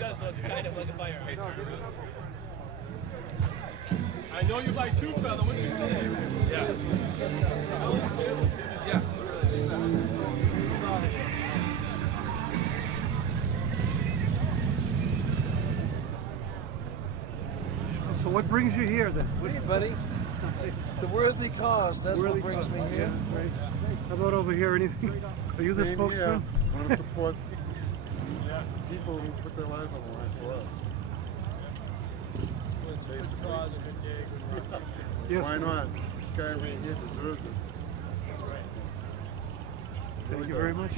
does look kind of like a firearm. I know you buy two, fella. What's your name? Yeah. Yeah. So what brings you here then? Hey, buddy. The worthy cause, that's what brings me here. Yeah, right. How about over here, anything? Are you the spokesman? Yeah, I want to support people who put their lives on the line for us. It's a good cause, a good day, good run. Yes. Why not? This guy right here deserves it. That's right. Thank you very much.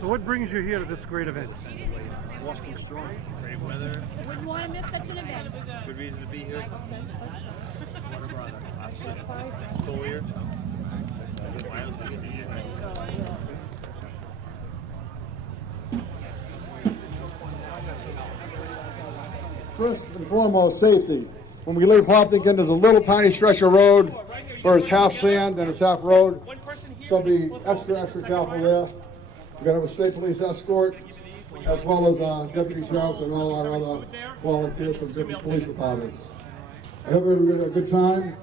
So what brings you here to this great event? Walking strong, great weather, Wouldn't want to miss such an event. good reason to be here. I've seen it full year, so. First and foremost, safety. When we leave Hopkinton, there's a little tiny stretch of road where it's half sand and it's half road. So be extra careful there. We're going to have a state police escort, as well as deputy sheriffs and all our other volunteers from different police departments. I hope everybody had a good time.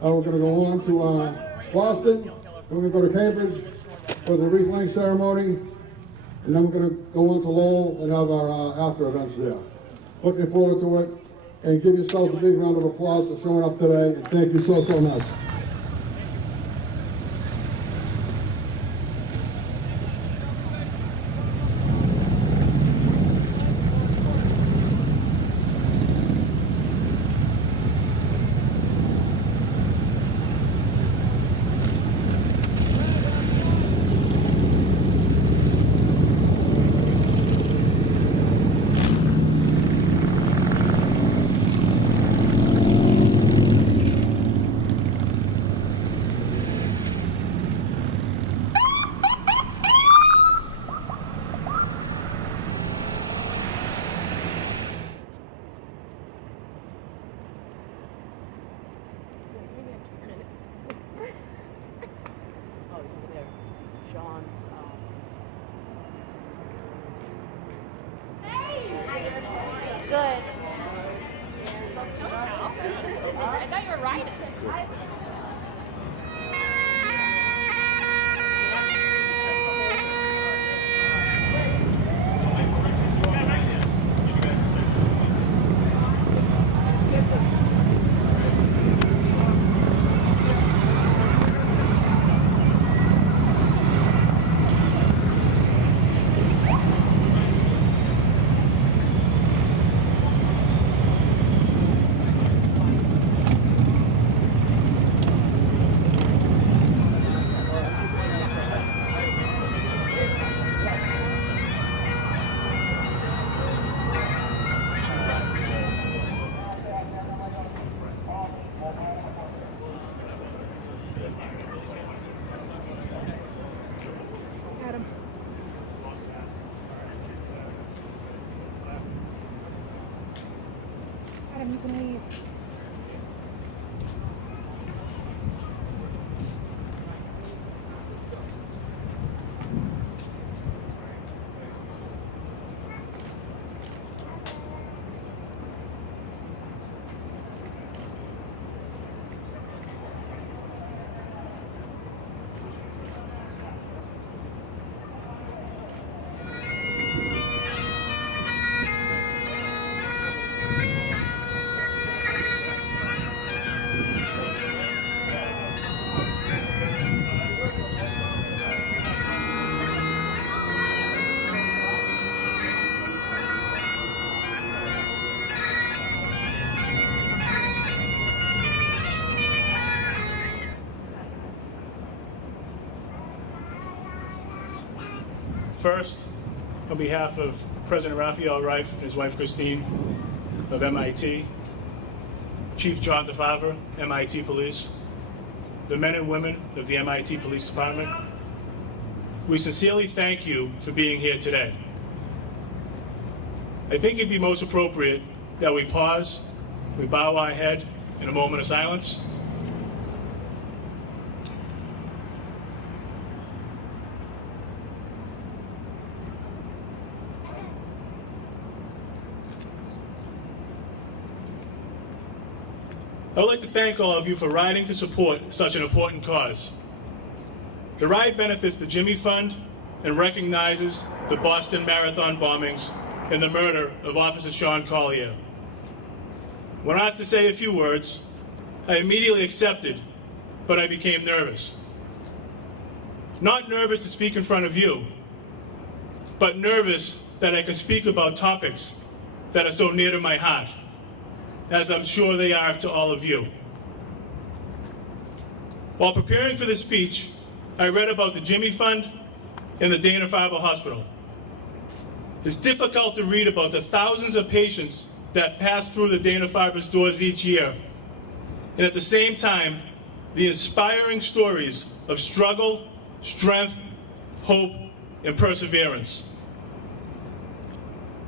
We're going to go on to Boston, then we're going to go to Cambridge for the wreath laying ceremony, and then we're going to go on to Lowell and have our after events there. Looking forward to it, and give yourselves a big round of applause for showing up today, and thank you so much. Good. I thought you were riding. Adam, you can leave. First, on behalf of President Raphael Reif and his wife Christine of MIT, Chief John DeFavre, MIT Police, the men and women of the MIT Police Department, we sincerely thank you for being here today. I think it'd be most appropriate that we pause, we bow our head in a moment of silence. I would like to thank all of you for riding to support such an important cause. The ride benefits the Jimmy Fund and recognizes the Boston Marathon bombings and the murder of Officer Sean Collier. When asked to say a few words, I immediately accepted, but I became nervous. Not nervous to speak in front of you, but nervous that I can speak about topics that are so near to my heart, as I'm sure they are to all of you. While preparing for this speech, I read about the Jimmy Fund and the Dana-Farber Hospital. It's difficult to read about the thousands of patients that pass through the Dana-Farber's doors each year, and at the same time, the inspiring stories of struggle, strength, hope, and perseverance.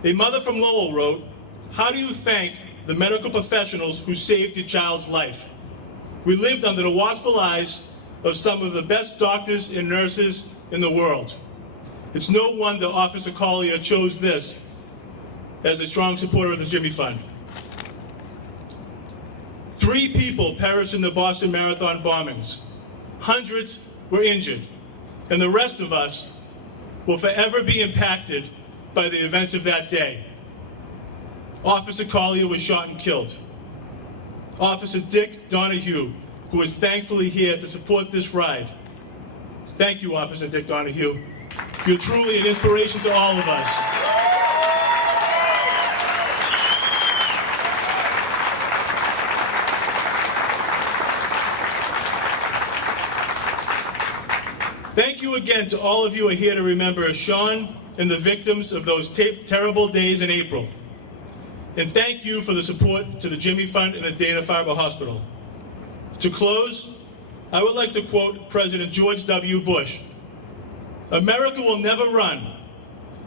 A mother from Lowell wrote, "How do you thank the medical professionals who saved your child's life? We lived under the watchful eyes of some of the best doctors and nurses in the world. It's no wonder Officer Collier chose this as a strong supporter of the Jimmy Fund." 3 people perished in the Boston Marathon bombings. Hundreds were injured, and the rest of us will forever be impacted by the events of that day. Officer Collier was shot and killed. Officer Dick Donahue, who is thankfully here to support this ride. Thank you, Officer Dick Donahue. You're truly an inspiration to all of us. Thank you again to all of you who are here to remember Sean and the victims of those terrible days in April. And thank you for the support to the Jimmy Fund and the Dana-Farber Hospital. To close, I would like to quote President George W. Bush. "America will never run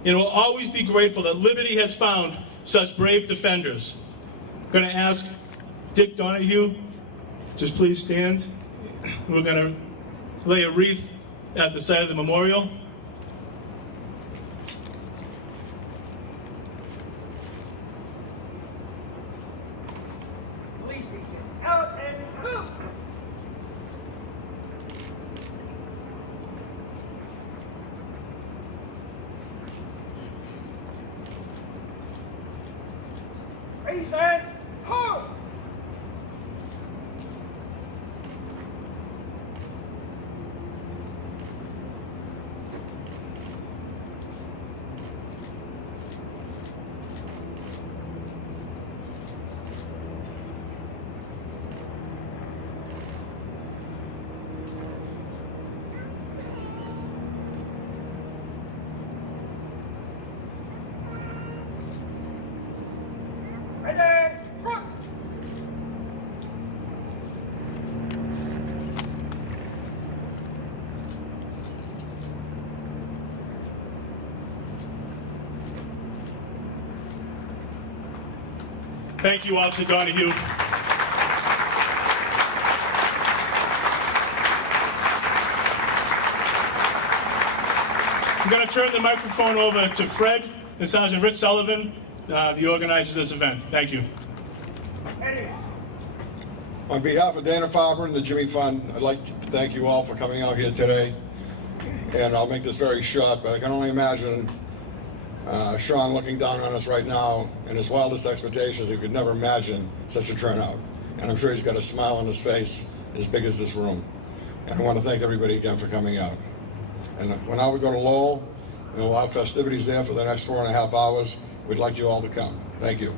and will always be grateful that liberty has found such brave defenders." I'm going to ask Dick Donahue, just please stand. We're going to lay a wreath at the site of the memorial. Out and move! Raise and hold! Ready, front! Thank you, Officer Donahue. I'm going to turn the microphone over to Fred and Sergeant Rich Sullivan, the organizers of this event. Thank you. Eddie! On behalf of Dana-Farber and the Jimmy Fund, I'd like to thank you all for coming out here today. And I'll make this very short, but I can only imagine Sean looking down on us right now. In his wildest expectations, he could never imagine such a turnout. And I'm sure he's got a smile on his face as big as this room. And I want to thank everybody again for coming out. And when now we go to Lowell, and we'll have festivities there for the next 4.5 hours. We'd like you all to come. Thank you.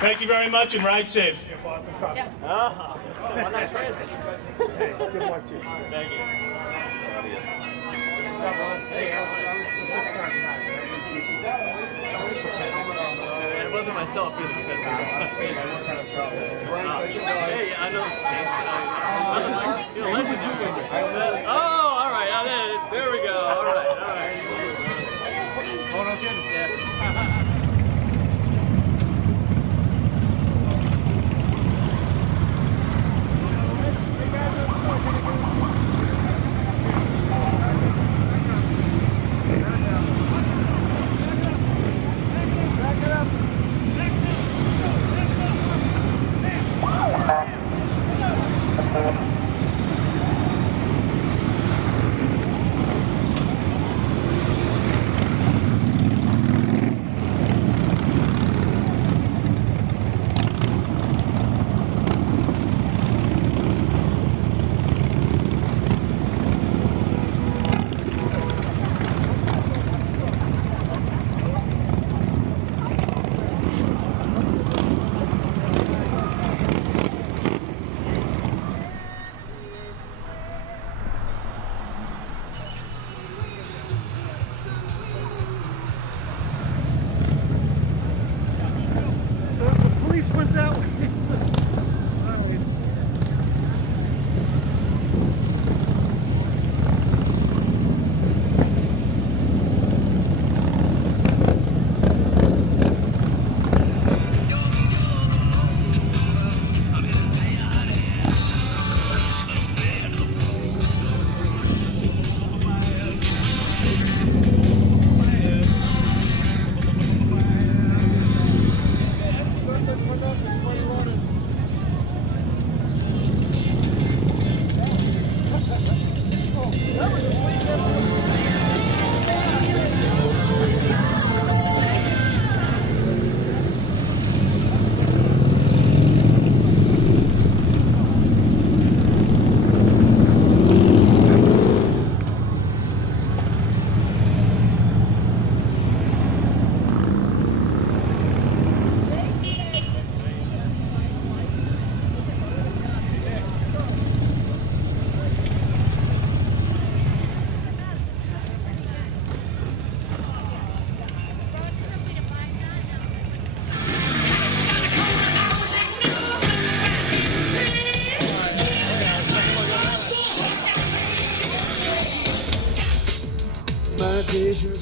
Thank you very much and ride safe. Boston Cops. Yeah. Why not transit? Hey, good luck to you. Thank you. It wasn't myself either. Hey, I know. You know, legends. Oh, all right. There we go. All right. Hold on, yeah.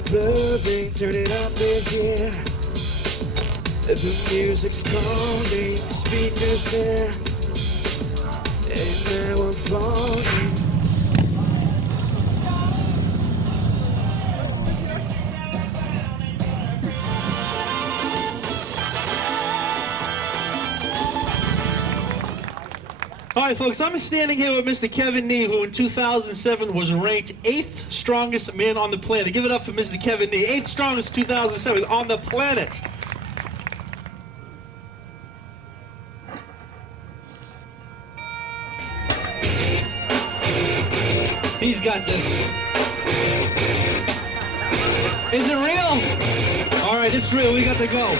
clubbing, turn it up in here. The music's calling, speakers there, and now I'm falling. All right, folks, I'm standing here with Mr. Kevin Nee, who in 2007 was ranked 8th strongest man on the planet. Give it up for Mr. Kevin Nee, 8th strongest 2007 on the planet. He's got this. Is it real? All right, it's real. We got to go.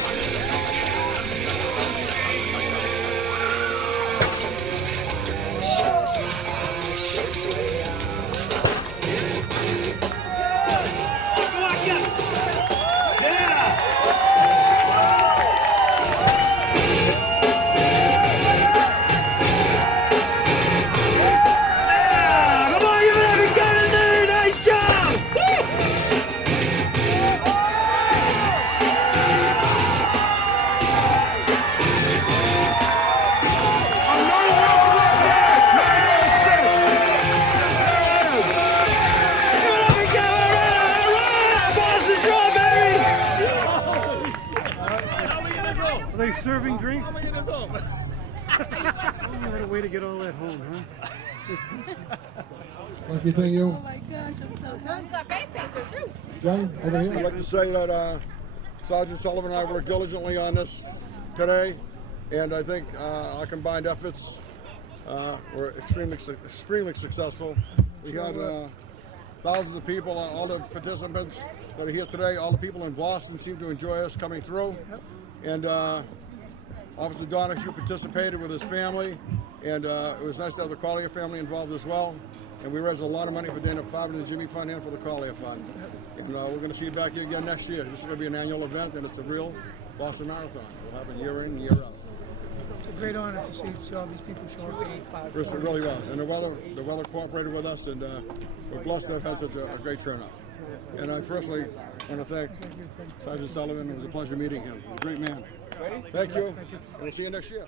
Are they serving drink? How many of those home? You had a way to get all that home, huh? Lucky thing you. Oh my gosh, I'm so sorry. He's our face painter too. John, over here. I'd like to say that Sergeant Sullivan and I worked diligently on this today, and I think our combined efforts were extremely successful. We had thousands of people, all the participants that are here today, all the people in Boston seem to enjoy us coming through. And Officer Donahue participated with his family, and it was nice to have the Collier family involved as well. And we raised a lot of money for Dana-Farber and the Jimmy Fund and for the Collier Fund. And we're going to see you back here again next year. This is going to be an annual event, and it's a real Boston Marathon. It'll happen year in and year out. It's a great honor to see all these people show up to 8-5. Chris, it really was. And the weather cooperated with us, and we're blessed to have had such a great turnout. And I personally want to thank Sergeant Sullivan. It was a pleasure meeting him. He's a great man. Thank you, and we'll see you next year.